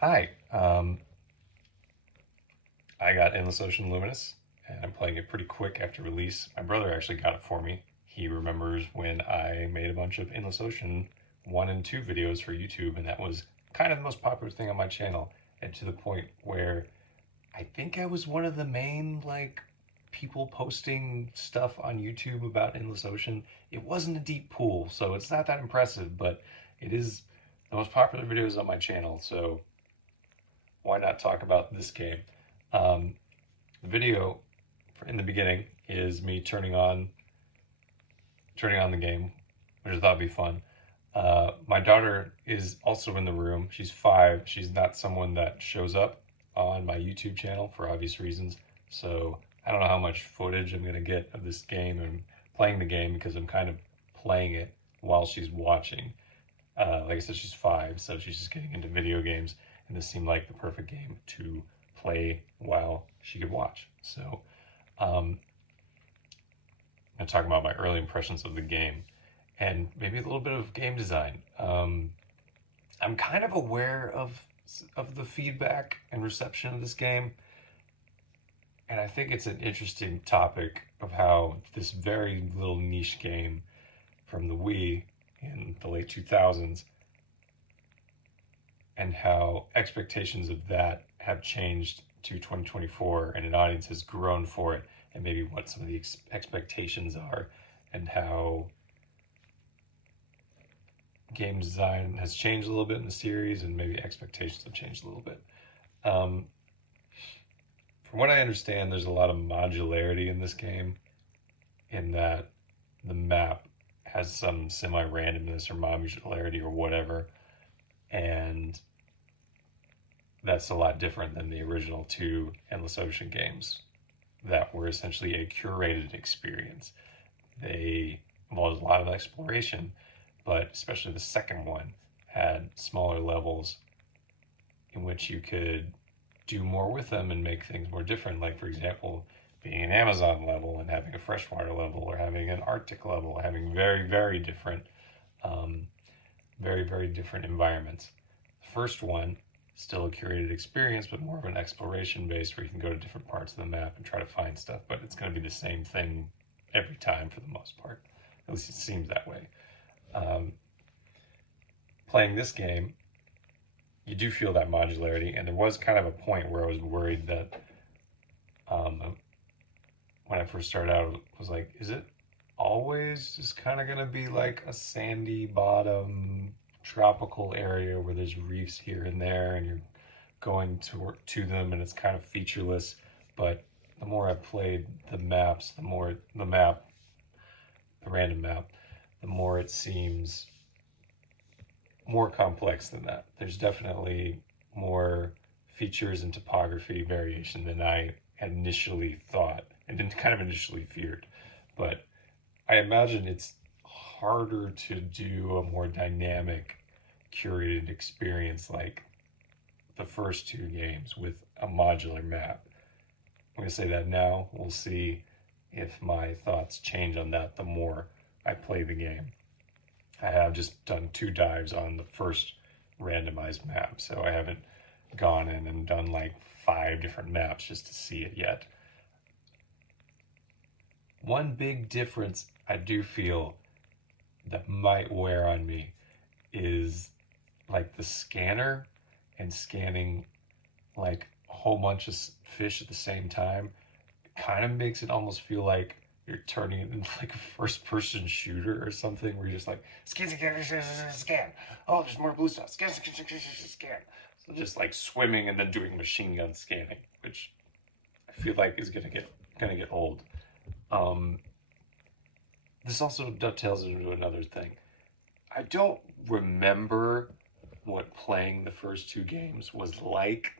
Hi, I got Endless Ocean Luminous, and I'm playing it pretty quick after release. My brother actually got it for me. He remembers when I made a bunch of Endless Ocean 1 and 2 videos for YouTube, and that was kind of the most popular thing on my channel, and to the point where I think I was one of the main, people posting stuff on YouTube about Endless Ocean. It wasn't a deep pool, so it's not that impressive, but it is the most popular videos on my channel, so why not talk about this game? Um, the video in the beginning is me turning on the game, which I thought would be fun. My daughter is also in the room. She's 5. She's not someone that shows up on my YouTube channel for obvious reasons. So I don't know how much footage I'm gonna get of this game and playing the game because I'm kind of playing it while she's watching. Like I said, she's 5, so she's just getting into video games, and this seemed like the perfect game to play while she could watch. So um, I'm talking about my early impressions of the game and maybe a little bit of game design. I'm kind of aware of the feedback and reception of this game, and I think it's an interesting topic of how this very little niche game from the Wii in the late 2000s and how expectations of that have changed to 2024 and an audience has grown for it, and maybe what some of the expectations are, and how game design has changed a little bit in the series and maybe expectations have changed a little bit. Um, from what I understand, there's a lot of modularity in this game, in that the map has some semi-randomness or modularity or whatever, and that's a lot different than the original 2 Endless Ocean games that were essentially a curated experience. They involved a lot of exploration, but especially the second one had smaller levels in which you could do more with them and make things more different. Like, for example, being an Amazon level and having a freshwater level, or having an Arctic level, having um, very, very different environments. The first one, still a curated experience, but more of an exploration base where you can go to different parts of the map and try to find stuff, but it's going to be the same thing every time for the most part. At least it seems that way. Um, Playing this game, you do feel that modularity, and there was kind of a point where I was worried that when I first started out, I was like, is it always just kind of going to be like a sandy bottom tropical area where there's reefs here and there and you're going to them and it's kind of featureless? But the more I played the maps, the random map, the more it seems more complex than that. There's definitely more features and topography variation than I had initially thought and then kind of initially feared. But I imagine it's harder to do a more dynamic, curated experience like the first 2 games with a modular map. I'm going to say that now. We'll see if my thoughts change on that the more I play the game. I have just done 2 dives on the first randomized map, so I haven't gone in and done like 5 different maps just to see it yet. One big difference I do feel that might wear on me is like the scanner and scanning like a whole bunch of fish at the same time. It kind of makes it almost feel like you're turning it into like a first person shooter or something where you're just like scan, scan, scan, scan, scan. Oh, there's more blue stuff. Scan, scan, scan, scan, scan. So just like swimming and then doing machine gun scanning, which I feel like is gonna get old. Um, this also dovetails into another thing. I don't remember what playing the first 2 games was like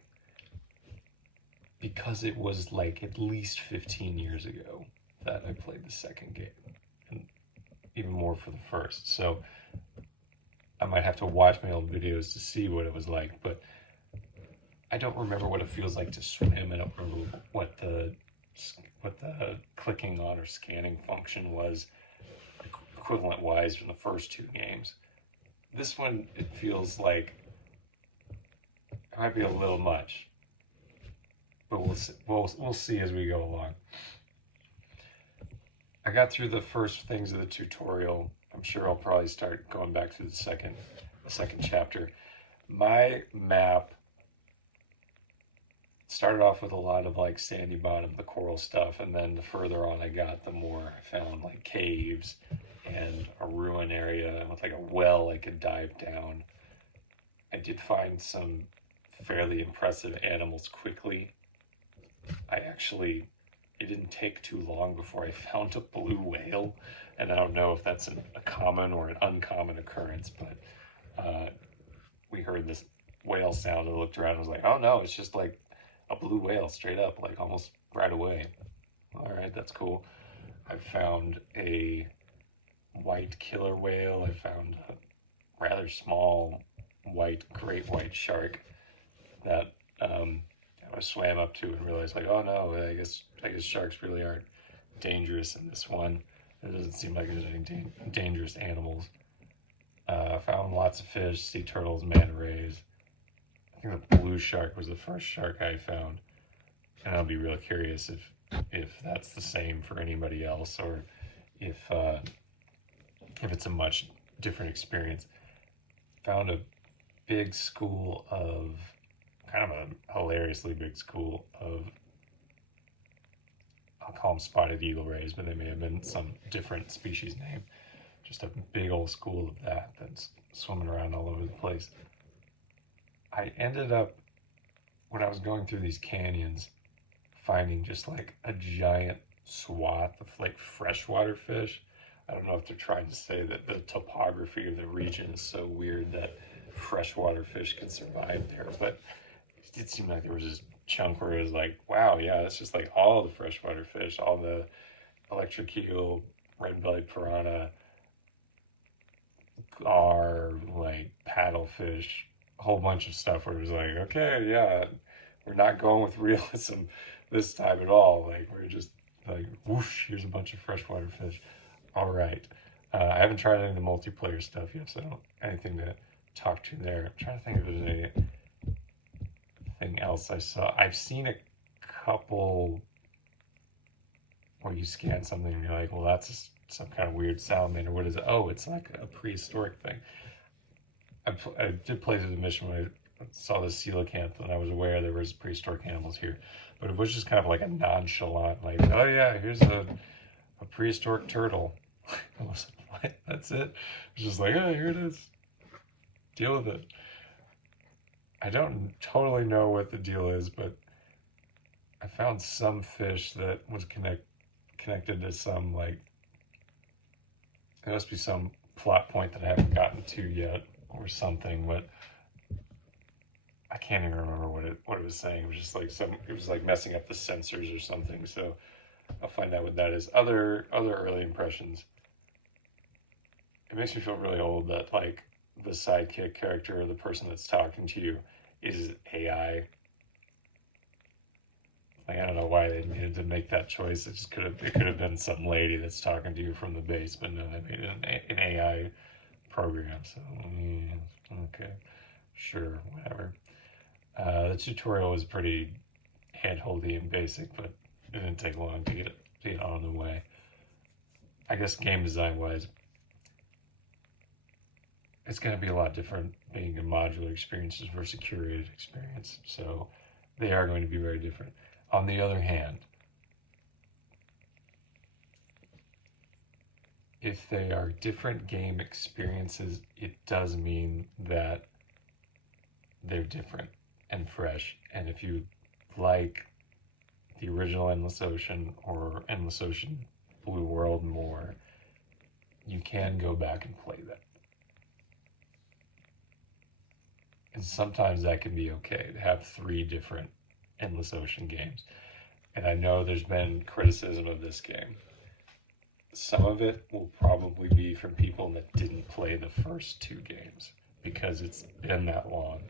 because it was like at least 15 years ago that I played the second game, and even more for the first. So I might have to watch my old videos to see what it was like, but I don't remember what it feels like to swim. I don't remember what the clicking on or scanning function was equivalent wise from the first 2 games. This one, it feels like might be a little much, but we'll see as we go along. I got through the first things of the tutorial. I'm sure I'll probably start going back to the second chapter. My map started off with a lot of like sandy bottom, the coral stuff, and then the further on I got, the more I found like caves and a ruin area with like a well I could dive down. I did find some fairly impressive animals quickly. It didn't take too long before I found a blue whale, and I don't know if that's a common or an uncommon occurrence, but we heard this whale sound and looked around and was like, oh no, it's just like a blue whale straight up, like almost right away. All right, that's cool. I found a white killer whale. I found a rather small great white shark that I swam up to and realized like, oh no, I guess sharks really aren't dangerous in this one. It doesn't seem like there's any dangerous animals. I found lots of fish, sea turtles, manta rays. I think the blue shark was the first shark I found, and I'll be real curious if that's the same for anybody else, or if it's a much different experience. Found a big school of kind of a hilariously big school of, I'll call them spotted eagle rays, but they may have been some different species name. Just a big old school of that's swimming around all over the place. I ended up, when I was going through these canyons, finding just like a giant swath of like freshwater fish. I don't know if they're trying to say that the topography of the region is so weird that freshwater fish can survive there, but it did seem like there was this chunk where it was like, wow, yeah, it's just like all the freshwater fish, all the electric eel, red-bellied piranha, gar, like paddlefish, a whole bunch of stuff where it was like, okay, yeah, we're not going with realism this time at all. Like, we're just like, whoosh, here's a bunch of freshwater fish. All right. I haven't tried any of the multiplayer stuff yet, so I don't anything to talk to there. I'm trying to think if there's anything else I saw. I've seen a couple where you scan something and you're like, well, that's some kind of weird salamander. What is it? Oh, it's like a prehistoric thing. I did play through the mission when I saw the coelacanth, and I was aware there was prehistoric animals here, but it was just kind of like a nonchalant, like, oh yeah, here's a prehistoric turtle. I was like, what? That's it? It's just like, oh, here it is. Deal with it. I don't totally know what the deal is, but I found some fish that was connected to some, like, there must be some plot point that I haven't gotten to yet or something, but I can't even remember what it was saying. It was just like it was like messing up the sensors or something. So I'll find out what that is. Other early impressions. It makes me feel really old that like the sidekick character or the person that's talking to you is AI. Like, I don't know why they needed to make that choice. It could have been some lady that's talking to you from the base, but no, they made it an AI program. So okay, sure, whatever. The tutorial was pretty handholdy and basic, but it didn't take long to get on the way. I guess game design wise, it's going to be a lot different being a modular experiences versus a curated experience. So they are going to be very different. On the other hand, if they are different game experiences, it does mean that they're different and fresh. And if you like the original Endless Ocean or Endless Ocean Blue World more, you can go back and play that. And sometimes that can be okay to have 3 different Endless Ocean games. And I know there's been criticism of this game. Some of it will probably be from people that didn't play the first 2 games because it's been that long.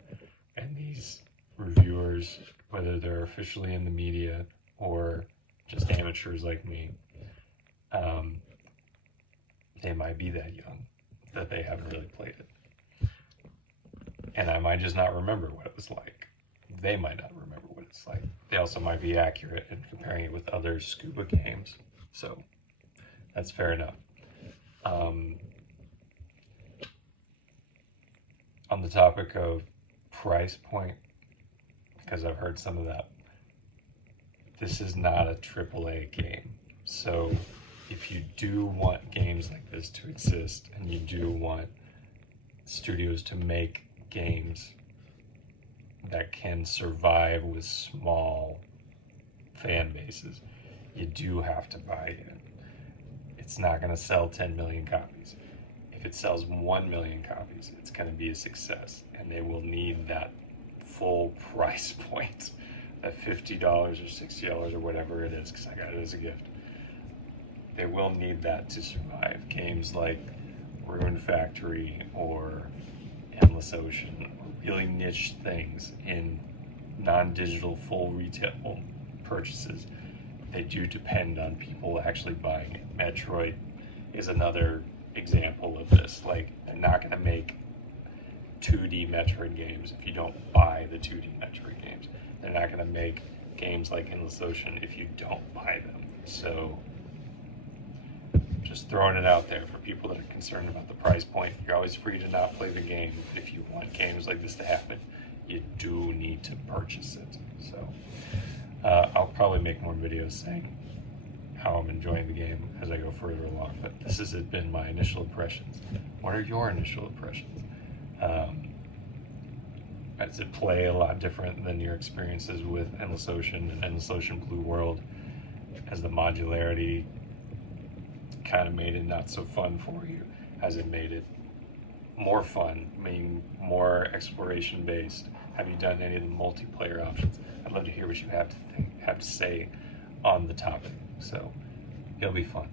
And these reviewers, whether they're officially in the media or just amateurs like me, they might be that young that they haven't really played it. And I might just not remember what it was like. they might not remember what it's like. They also might be accurate in comparing it with other scuba games. So that's fair enough. On the topic of price point, because I've heard some of that, this is not a AAA game. So if you do want games like this to exist, and you do want studios to make games that can survive with small fan bases, you do have to buy in. It's not going to sell 10 million copies. If it sells 1 million copies, it's going to be a success, and they will need that full price point, that $50 or $60 or whatever it is, because I got it as a gift. They will need that to survive. Games like Ruined Factory or Endless Ocean, really niche things in non-digital full retail purchases, they do depend on people actually buying it. Metroid is another example of this. Like, they're not going to make 2D Metroid games if you don't buy the 2D Metroid games. They're not going to make games like Endless Ocean if you don't buy them. So just throwing it out there for people that are concerned about the price point. You're always free to not play the game. But if you want games like this to happen, you do need to purchase it. So I'll probably make more videos saying how I'm enjoying the game as I go further along, but this has been my initial impressions. What are your initial impressions? Does it play a lot different than your experiences with Endless Ocean and Endless Ocean Blue World? Has the modularity kind of made it not so fun for you? Has it made it more fun, meaning more exploration based? Have you done any of the multiplayer options? I'd love to hear what you have to say on the topic. So it'll be fun.